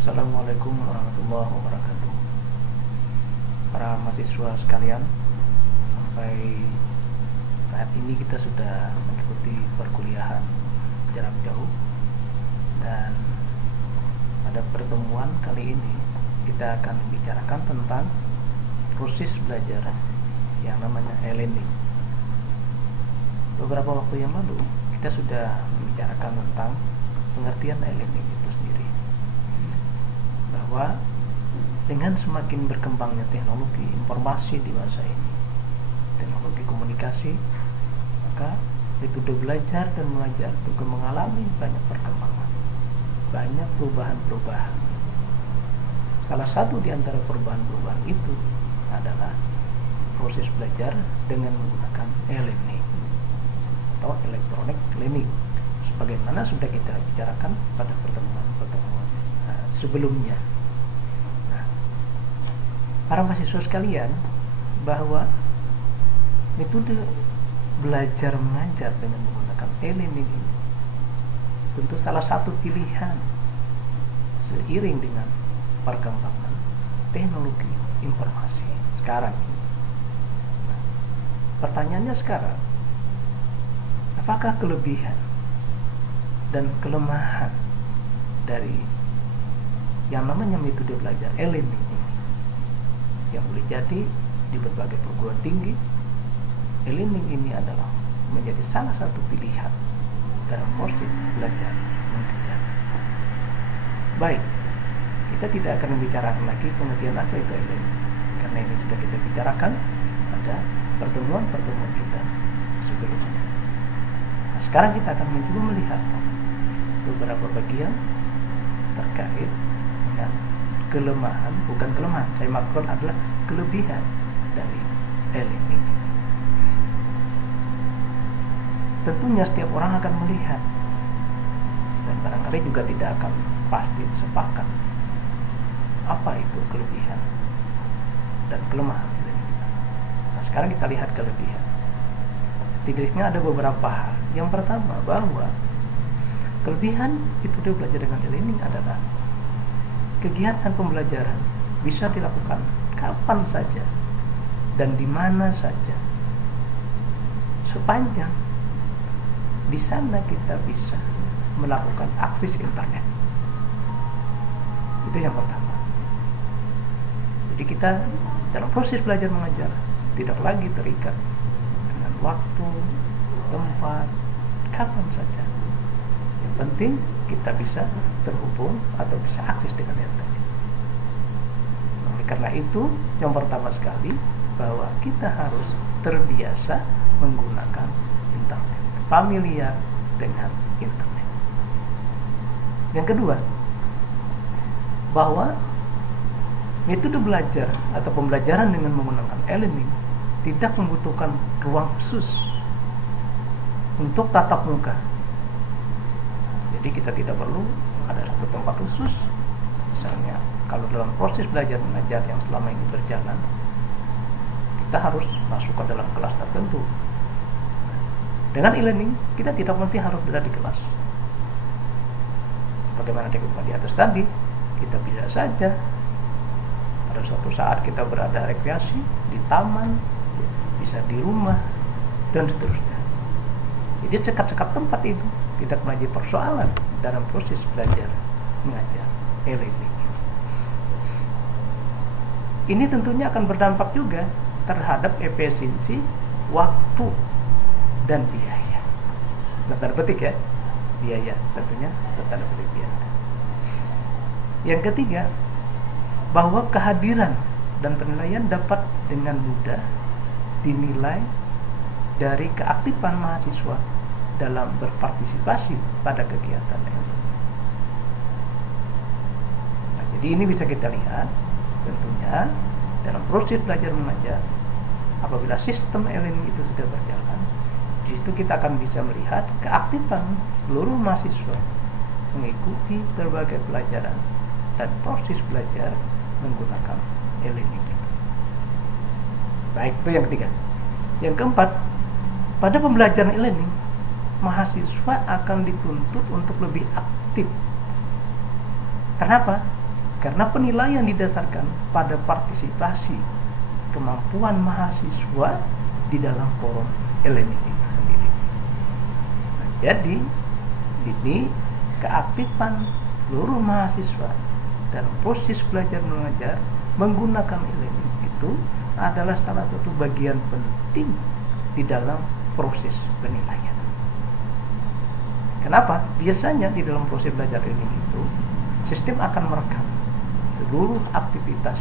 Assalamualaikum warahmatullahi wabarakatuh. Para mahasiswa sekalian, sampai saat ini kita sudah mengikuti perkuliahan jarak jauh, dan pada pertemuan kali ini kita akan bicarakan tentang proses belajar yang namanya e-learning. Beberapa waktu yang lalu kita sudah membicarakan tentang pengertian e-learning itu sendiri, bahwa dengan semakin berkembangnya teknologi informasi di masa ini, teknologi komunikasi, maka metode belajar dan mengajar juga mengalami banyak perkembangan, banyak perubahan-perubahan. Salah satu di antara perubahan-perubahan itu adalah proses belajar dengan menggunakan e-learning atau electronic learning, sebagaimana sudah kita bicarakan pada pertemuan sebelumnya. Nah, para mahasiswa sekalian, bahwa metode belajar mengajar dengan menggunakan e-learning ini tentu salah satu pilihan seiring dengan perkembangan teknologi informasi sekarang. Nah, pertanyaannya sekarang, apakah kelebihan dan kelemahan dari yang namanya metode belajar e-learning ini, yang boleh jadi di berbagai perguruan tinggi e-learning ini adalah menjadi salah satu pilihan dalam proses belajar mengajar. Baik, kita tidak akan membicarakan lagi pengertian apa itu e-learning, karena ini sudah kita bicarakan pada pertemuan-pertemuan kita sebelumnya. Nah, sekarang kita akan mencoba melihat beberapa bagian terkait dengan kelemahan, bukan kelemahan, saya maksud adalah kelebihan dari e-learning. Tentunya setiap orang akan melihat, dan barangkali juga tidak akan pasti sepakat apa itu kelebihan dan kelemahan. Nah, sekarang kita lihat kelebihan. Setidaknya ada beberapa hal. Yang pertama, bahwa kelebihan metode belajar dengan e-learning adalah kegiatan pembelajaran bisa dilakukan kapan saja dan di mana saja, sepanjang di sana kita bisa melakukan akses internet. Itu yang pertama. Jadi kita dalam proses belajar mengajar tidak lagi terikat dengan waktu, tempat, kapan saja. Yang penting kita bisa terhubung atau bisa akses dengan internet. Oleh karena itu, yang pertama sekali, bahwa kita harus terbiasa menggunakan internet, familiar dengan internet. Yang kedua, bahwa metode belajar atau pembelajaran dengan menggunakan e-learning tidak membutuhkan ruang khusus untuk tatap muka. Jadi kita tidak perlu ada satu tempat khusus. Misalnya kalau dalam proses belajar mengajar yang selama ini berjalan, kita harus masuk ke dalam kelas tertentu. Dengan e-learning kita tidak mesti harus berada di kelas. Bagaimana dikatakan di atas tadi, kita bisa saja pada suatu saat kita berada rekreasi di taman, bisa di rumah, dan seterusnya. Jadi sekat-sekat tempat itu tidak menjadi persoalan dalam proses belajar mengajar e-learning. Ini tentunya akan berdampak juga terhadap efisiensi waktu dan biaya. Tanda petik ya, biaya tentunya tanda petik biaya. Yang ketiga, bahwa kehadiran dan penilaian dapat dengan mudah dinilai dari keaktifan mahasiswa dalam berpartisipasi pada kegiatan ini. Nah, jadi ini bisa kita lihat tentunya dalam proses belajar mengajar, apabila sistem e-learning itu sudah berjalan, di situ kita akan bisa melihat keaktifan seluruh mahasiswa mengikuti berbagai pelajaran dan proses belajar menggunakan e-learning. Baik, itu yang ketiga. Yang keempat, pada pembelajaran e-learning, mahasiswa akan dituntut untuk lebih aktif. Kenapa? Karena penilaian didasarkan pada partisipasi kemampuan mahasiswa di dalam forum e-learning itu sendiri. Nah, jadi ini keaktifan seluruh mahasiswa dalam proses belajar mengajar menggunakan e-learning itu adalah salah satu bagian penting di dalam proses penilaian. Kenapa? Biasanya di dalam proses belajar e-learning itu sistem akan merekam seluruh aktivitas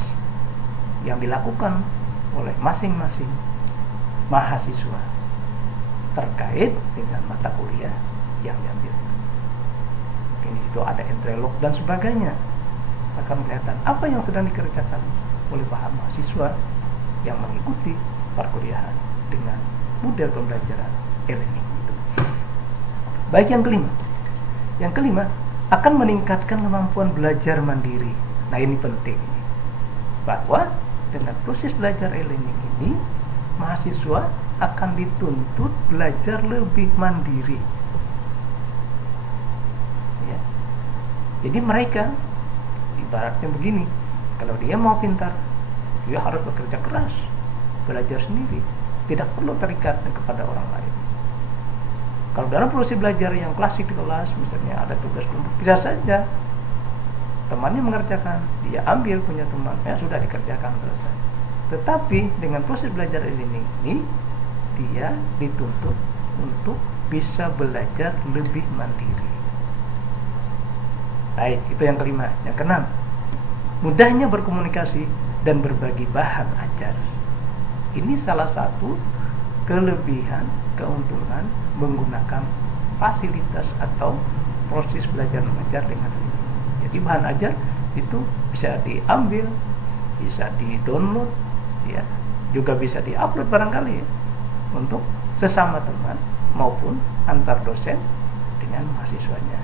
yang dilakukan oleh masing-masing mahasiswa terkait dengan mata kuliah yang diambil. Ini itu ada entry log dan sebagainya. Akan kelihatan apa yang sedang dikerjakan oleh para mahasiswa yang mengikuti perkuliahan dengan model pembelajaran e-learning itu. Baik, yang kelima. Yang kelima akan meningkatkan kemampuan belajar mandiri. Nah, ini penting, bahwa dengan proses belajar e-learning ini mahasiswa akan dituntut belajar lebih mandiri ya. Jadi mereka ibaratnya begini, kalau dia mau pintar dia harus bekerja keras, belajar sendiri, tidak perlu terikat kepada orang lain. Kalau dalam proses belajar yang klasik di kelas, misalnya ada tugas kelompok, bisa saja temannya mengerjakan, dia ambil punya temannya, sudah dikerjakan, selesai. Tetapi dengan proses belajar ini dia dituntut untuk bisa belajar lebih mandiri. Baik, itu yang kelima. Yang keenam, mudahnya berkomunikasi dan berbagi bahan ajar. Ini salah satu kelebihan, keuntungan menggunakan fasilitas atau proses belajar mengajar dengan ini. Jadi bahan ajar itu bisa diambil, bisa di-download, ya, juga bisa di-upload barangkali ya, untuk sesama teman maupun antar dosen dengan mahasiswanya.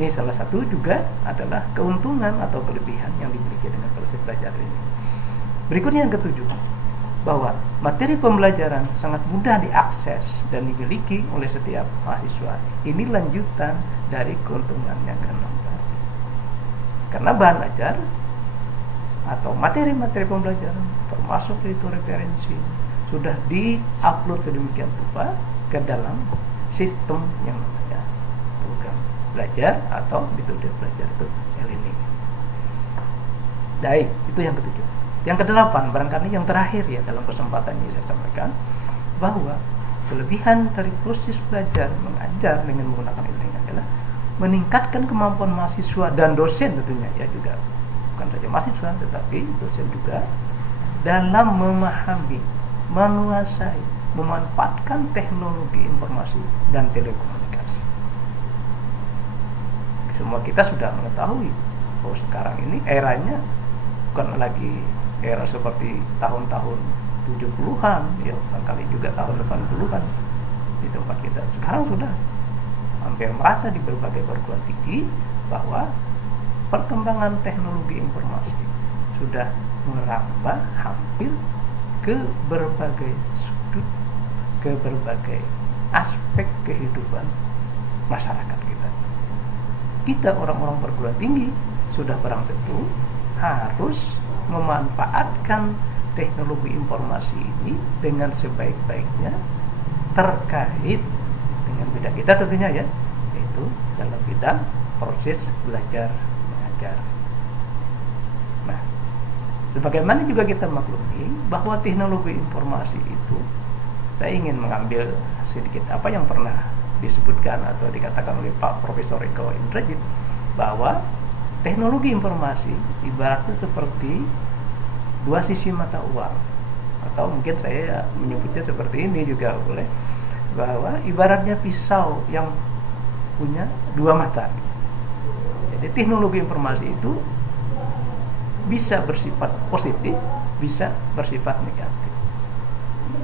Ini salah satu juga adalah keuntungan atau kelebihan yang dimiliki dengan proses belajar ini. Berikutnya yang ketujuh, bahwa materi pembelajaran sangat mudah diakses dan dimiliki oleh setiap mahasiswa. Ini lanjutan dari keuntungan yang keenam. Karena bahan ajar atau materi-materi pembelajaran termasuk itu referensi sudah di-upload sedemikian rupa ke dalam sistem yang namanya program belajar atau metode belajar itu e-learning. Baik, itu yang ketujuh. Yang kedelapan, barangkali yang terakhir ya dalam kesempatan ini saya sampaikan, bahwa kelebihan dari proses belajar mengajar dengan menggunakan e-learning adalah meningkatkan kemampuan mahasiswa dan dosen tentunya ya, juga bukan saja mahasiswa tetapi dosen juga dalam memahami, menguasai, memanfaatkan teknologi informasi dan telekomunikasi. Semua kita sudah mengetahui bahwa sekarang ini eranya bukan lagi era seperti tahun-tahun 70-an ya, barangkali juga tahun 80-an di tempat kita. Sekarang sudah hampir merata di berbagai perguruan tinggi bahwa perkembangan teknologi informasi sudah merambah hampir ke berbagai sudut, ke berbagai aspek kehidupan masyarakat kita. Kita orang-orang perguruan tinggi sudah barang tentu harus memanfaatkan teknologi informasi ini dengan sebaik-baiknya terkait dengan bidang kita tentunya ya, yaitu dalam bidang proses belajar mengajar. Nah, sebagaimana juga kita maklumi bahwa teknologi informasi itu, saya ingin mengambil sedikit apa yang pernah disebutkan atau dikatakan oleh Pak Profesor Eko Indrajit, bahwa teknologi informasi ibaratnya seperti dua sisi mata uang, atau mungkin saya menyebutnya seperti ini juga boleh, bahwa ibaratnya pisau yang punya dua mata. Jadi teknologi informasi itu bisa bersifat positif, bisa bersifat negatif.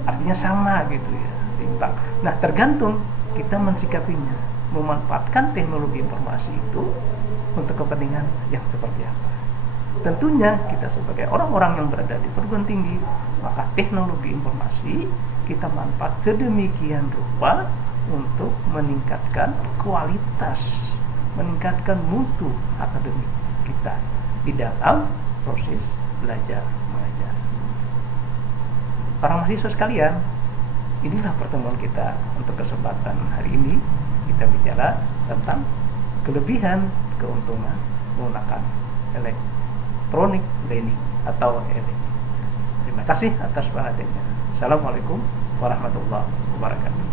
Artinya sama gitu ya, timbang. Nah, tergantung kita mensikapinya, memanfaatkan teknologi informasi itu untuk kepentingan yang seperti apa. Tentunya kita sebagai orang-orang yang berada di perguruan tinggi, maka teknologi informasi kita manfaat sedemikian rupa untuk meningkatkan kualitas, meningkatkan mutu akademik kita di dalam proses belajar mengajar. Para mahasiswa sekalian, inilah pertemuan kita untuk kesempatan hari ini. Kita bicara tentang kelebihan keuntungan menggunakan electronic learning atau ELE. Terima kasih atas perhatiannya. Assalamualaikum warahmatullahi wabarakatuh.